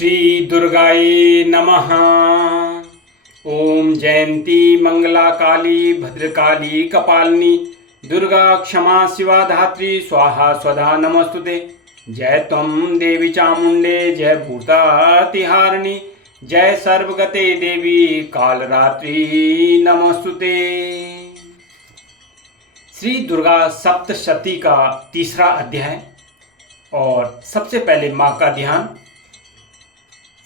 श्री दुर्गाये नमः। ओम जयंती मंगला काली भद्रकाली कपालिनी दुर्गा क्षमा शिवा धात्री स्वाहा स्वधा नमस्तुते। जय त्वं देवी चामुंडे जय भूतातिहारिणी जय सर्वगते देवी कालरात्रि नमस्तुते। श्री दुर्गा सप्तशती का तीसरा अध्याय और सबसे पहले माँ का ध्यान।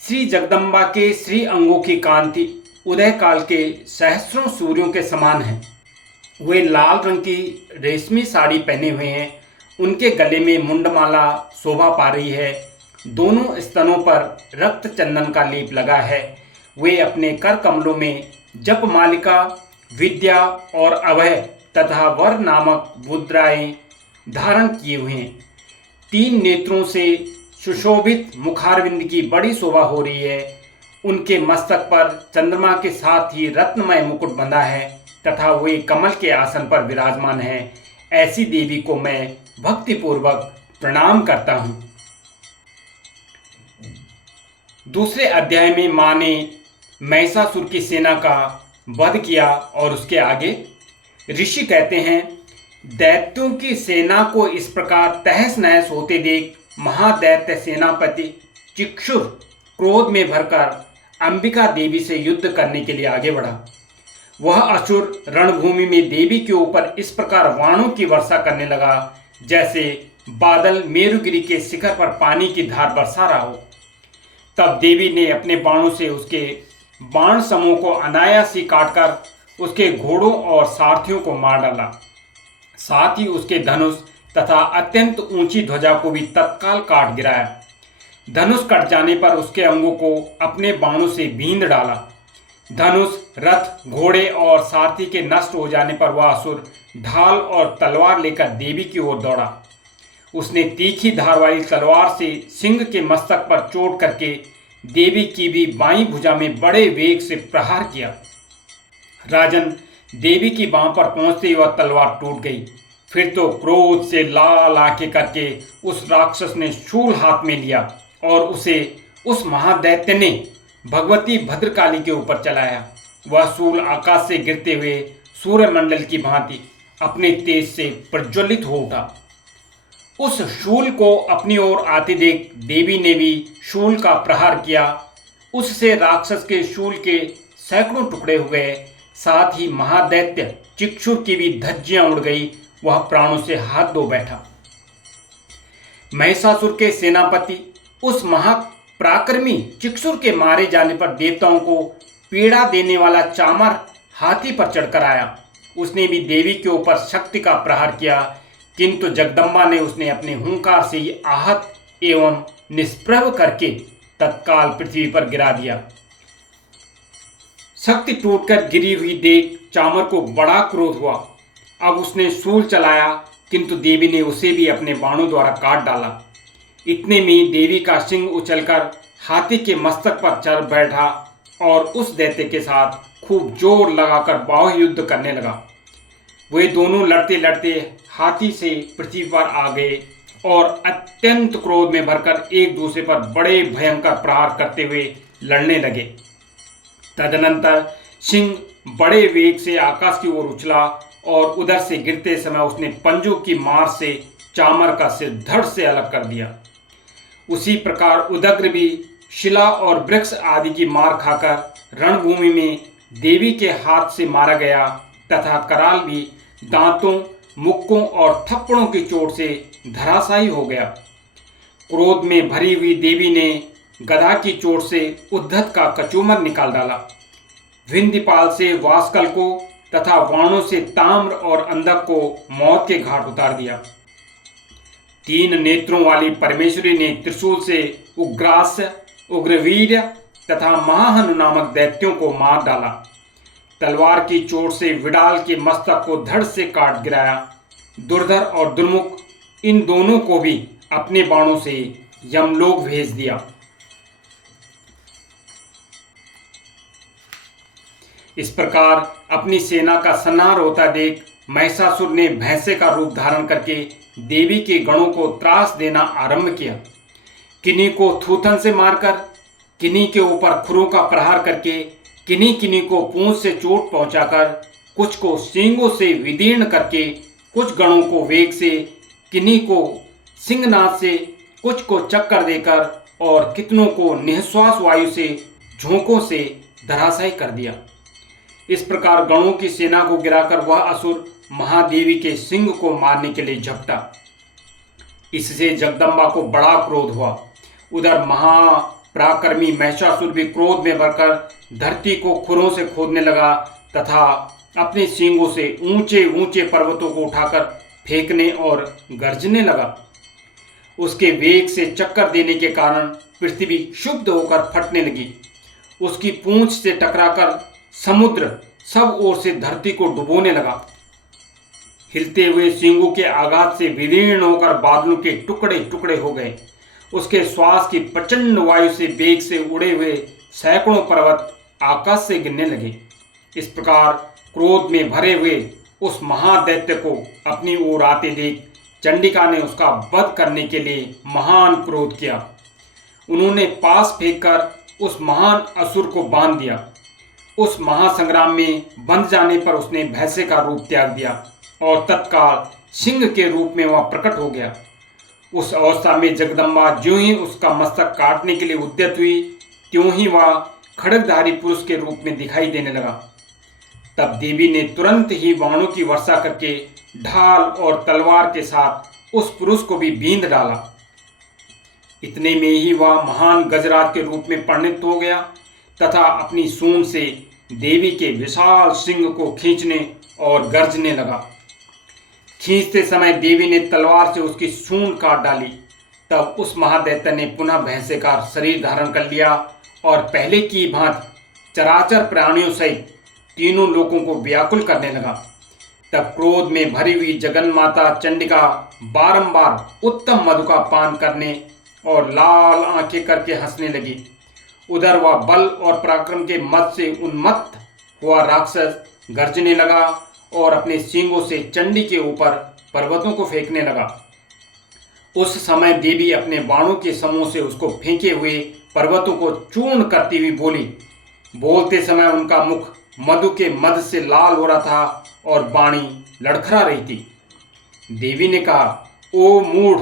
श्री जगदम्बा के श्री अंगों की कांति उदय काल के सहस्रों सूर्यों के समान है। वे लाल रंग की रेशमी साड़ी पहने हुए हैं। उनके गले में मुंडमाला शोभा पा रही है। दोनों स्तनों पर रक्त चंदन का लेप लगा है। वे अपने कर कमलों में जप मालिका, विद्या और अभय तथा वर नामक मुद्राएं धारण किए हुए हैं। 3 नेत्रों से सुशोभित मुखारविंद की बड़ी शोभा हो रही है। उनके मस्तक पर चंद्रमा के साथ ही रत्नमय मुकुट बंधा है तथा वे कमल के आसन पर विराजमान है। ऐसी देवी को मैं भक्तिपूर्वक प्रणाम करता हूँ। दूसरे अध्याय में माँ ने महिषासुर की सेना का वध किया और उसके आगे ऋषि कहते हैं, दैत्यों की सेना को इस प्रकार तहस नहस होते देख महादैत्य सेनापति चिक्षुर क्रोध में भरकर अंबिका देवी से युद्ध करने के लिए आगे बढ़ा। वह असुर रणभूमि में देवी के ऊपर इस प्रकार बाणों की वर्षा करने लगा जैसे बादल मेरुगिरी के शिखर पर पानी की धार बरसा रहा हो। तब देवी ने अपने बाणों से उसके बाण समूह को अनायास ही काटकर उसके घोड़ों और सारथियों को मार डाला। साथ ही उसके धनुष तथा अत्यंत ऊंची ध्वजा को भी तत्काल काट गिराया। धनुष कट जाने पर उसके अंगों को अपने बाणों से बींध डाला। धनुष, रथ, घोड़े और सारथी के नष्ट हो जाने पर वह असुर ढाल और तलवार लेकर देवी की ओर दौड़ा। उसने तीखी धार वाली तलवार से सिंह के मस्तक पर चोट करके देवी की भी बाईं भुजा में बड़े वेग से प्रहार किया। राजन, देवी की बांह पर पहुंचते ही वह तलवार टूट गई। फिर तो क्रोध से लाल आंखें करके उस राक्षस ने शूल हाथ में लिया और उसे उस महादैत्य ने भगवती भद्रकाली के ऊपर चलाया। वह शूल आकाश से गिरते हुए सूर्यमंडल की भांति अपने तेज से प्रज्वलित हो उठा। उस शूल को अपनी ओर आते देख देवी ने भी शूल का प्रहार किया। उससे राक्षस के शूल के सैकड़ों टुकड़े हो गए। साथ ही महादैत्य चिक्षुर की भी धज्जियां उड़ गई। वह प्राणों से हाथ धो बैठा। महिषासुर के सेनापति उस महापराक्रमी चिक्षुर के मारे जाने पर देवताओं को पीड़ा देने वाला चामर हाथी पर चढ़कर आया। उसने भी देवी के ऊपर शक्ति का प्रहार किया, किंतु जगदम्बा ने उसने अपने हुंकार से ही आहत एवं निष्प्रभ करके तत्काल पृथ्वी पर गिरा दिया। शक्ति टूटकर गिरी हुई देख चामर को बड़ा क्रोध हुआ। अब उसने शूल चलाया, किंतु देवी ने उसे भी अपने बाणों द्वारा काट डाला। इतने में देवी का सिंह उछलकर हाथी के मस्तक पर चढ़ बैठा और उस दैत्य के साथ खूब जोर लगाकर बाहु युद्ध करने लगा। वे दोनों लड़ते लड़ते हाथी से पृथ्वी पर आ गए और अत्यंत क्रोध में भरकर एक दूसरे पर बड़े भयंकर प्रहार करते हुए लड़ने लगे। तदनंतर सिंह बड़े वेग से आकाश की ओर उछला और उधर से गिरते समय उसने पंजों की मार से चामर का सिर धड़ से अलग कर दिया। उसी प्रकार उदग्र भी शिला और वृक्ष आदि की मार खाकर रणभूमि में देवी के हाथ से मारा गया तथा कराल भी दांतों, मुक्कों और थप्पड़ों की चोट से धराशायी हो गया। क्रोध में भरी हुई देवी ने गदा की चोट से उद्धत का कचूमर निकाल डाला। विंध्यपाल से वासकल को तथा वाणों से ताम्र और अंधक को मौत के घाट उतार दिया। 3 नेत्रों वाली परमेश्वरी ने त्रिशूल से उग्रास्य, उग्रवीर्य तथा महाहनु नामक दैत्यों को मार डाला। तलवार की चोट से विडाल के मस्तक को धड़ से काट गिराया। दुर्धर और दुर्मुख इन दोनों को भी अपने बाणों से यमलोक भेज दिया। इस प्रकार अपनी सेना का संहार होता देख महिषासुर ने भैंसे का रूप धारण करके देवी के गणों को त्रास देना आरंभ किया। किन्हीं को थूथन से मारकर, किन्हीं के ऊपर खुरों का प्रहार करके किन्हीं किन्हीं को पूंछ से चोट पहुंचाकर, कुछ को सींगों से विदीर्ण करके, कुछ गणों को वेग से, किन्हीं को सिंहनाद से, कुछ को चक्कर देकर और कितनों को निःश्वास वायु से झोंकों से धराशायी कर दिया। इस प्रकार गणों की सेना को गिराकर वह असुर महादेवी के सिंह को मारने के लिए झपटा। इससे जगदम्बा को बड़ा क्रोध हुआ। उधर महापराक्रमी महिषासुर भी क्रोध में भरकर धरती को खुरों से खोदने लगा तथा अपने सींगों से ऊंचे ऊंचे पर्वतों को उठाकर फेंकने और गरजने लगा। उसके वेग से चक्कर देने के कारण पृथ्वी क्षुब्ध होकर फटने लगी। उसकी पूंछ से टकराकर समुद्र सब ओर से धरती को डुबोने लगा। हिलते हुए सींगों के आघात से विदीर्ण होकर बादलों के टुकड़े टुकड़े हो गए। उसके श्वास की प्रचंड वायु से वेग से उड़े हुए सैकड़ों पर्वत आकाश से गिरने लगे। इस प्रकार क्रोध में भरे हुए उस महादैत्य को अपनी ओर आते देख चंडिका ने उसका वध करने के लिए महान क्रोध किया। उन्होंने पास फेंककर उस महान असुर को बांध दिया। उस महासंग्राम में बंध जाने पर उसने भैंसे का रूप त्याग दिया और तत्काल सिंह के रूप में वह प्रकट हो गया। उस अवस्था में जगदम्बा ज्यों ही उसका मस्तक काटने के लिए उद्यत हुई, त्यों ही वह खड्गधारी पुरुष के रूप में दिखाई देने लगा। तब देवी ने तुरंत ही बाणों की वर्षा करके ढाल और तलवार के साथ उस पुरुष को भी बींध डाला। इतने में ही वह महान गजराज के रूप में परिणत हो गया तथा अपनी सूंड से देवी के विशाल सिंह को खींचने और गरजने लगा। खींचते समय देवी ने तलवार से उसकी सूंड काट डाली। तब उस महादैत्य ने पुनः भैंसे का शरीर धारण कर लिया और पहले की भांति चराचर प्राणियों सहित तीनों लोगों को व्याकुल करने लगा। तब क्रोध में भरी हुई जगन्माता चंडिका बारंबार उत्तम मधु का पान करने और लाल आंखें करके हंसने लगी। उधर वह बल और पराक्रम के मद से उन्मत्त हुआ राक्षस गर्जने लगा और अपने सींगों से चंडी के ऊपर पर्वतों को फेंकने लगा। उस समय देवी अपने बाणों के समूह से उसको फेंके हुए पर्वतों को चूर्ण करती हुई बोली। बोलते समय उनका मुख मधु के मद से लाल हो रहा था और वाणी लड़खड़ा रही थी। देवी ने कहा, ओ मूढ़,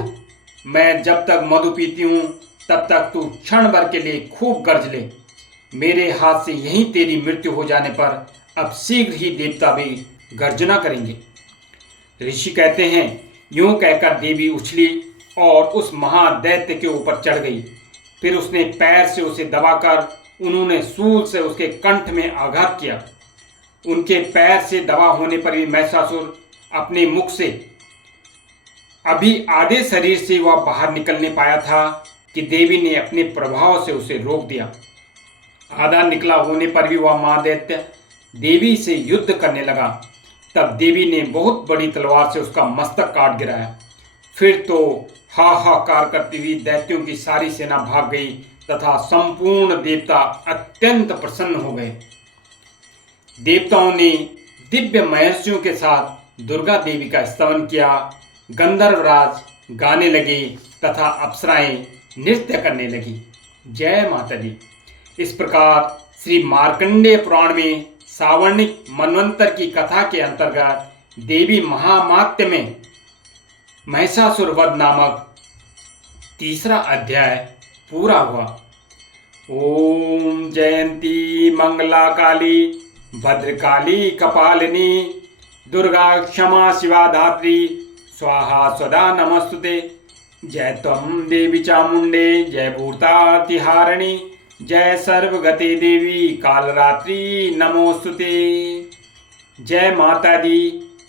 मैं जब तक मधु पीती हूँ तब तक तू क्षण भर के लिए खूब गर्ज ले। मेरे हाथ से यहीं तेरी मृत्यु हो जाने पर अब शीघ्र ही देवता भी गर्जना करेंगे। ऋषि कहते हैं, यूं कहकर देवी उछली और उस महादैत्य के ऊपर चढ़ गई। फिर उसने पैर से उसे दबाकर उन्होंने सूल से उसके कंठ में आघात किया। उनके पैर से दबा होने पर भी महिषासुर अपने मुख से अभी आधे शरीर से वह बाहर निकलने पाया था कि देवी ने अपने प्रभाव से उसे रोक दिया। आधा निकला होने पर भी वह महादैत्य देवी से युद्ध करने लगा। तब देवी ने बहुत बड़ी तलवार से उसका मस्तक काट गिराया। फिर तो हाहाकार करती हुई दैत्यों की सारी सेना भाग गई तथा संपूर्ण देवता अत्यंत प्रसन्न हो गए। देवताओं ने दिव्य महर्षियों के साथ दुर्गा देवी का स्तवन किया। गंधर्वराज गाने लगे तथा अप्सराएं नृत्य करने लगी। जय माता दी। इस प्रकार श्री मार्कंडेय पुराण में सावर्णिक मनवंतर की कथा के अंतर्गत देवी महामात्य में महिषासुर वध नामक तीसरा अध्याय पूरा हुआ। ओम जयंती मंगला काली भद्रकाली कपालिनी दुर्गा क्षमा शिवा धात्री स्वाहा स्वदा नमस्तुते। जय त्वं देवी चामुंडे जय भूतातिहारिणी जय सर्वगते देवी कालरात्रि नमोस्तुते। जय माता दी,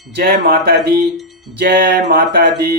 जय माता दी, जय माता दी।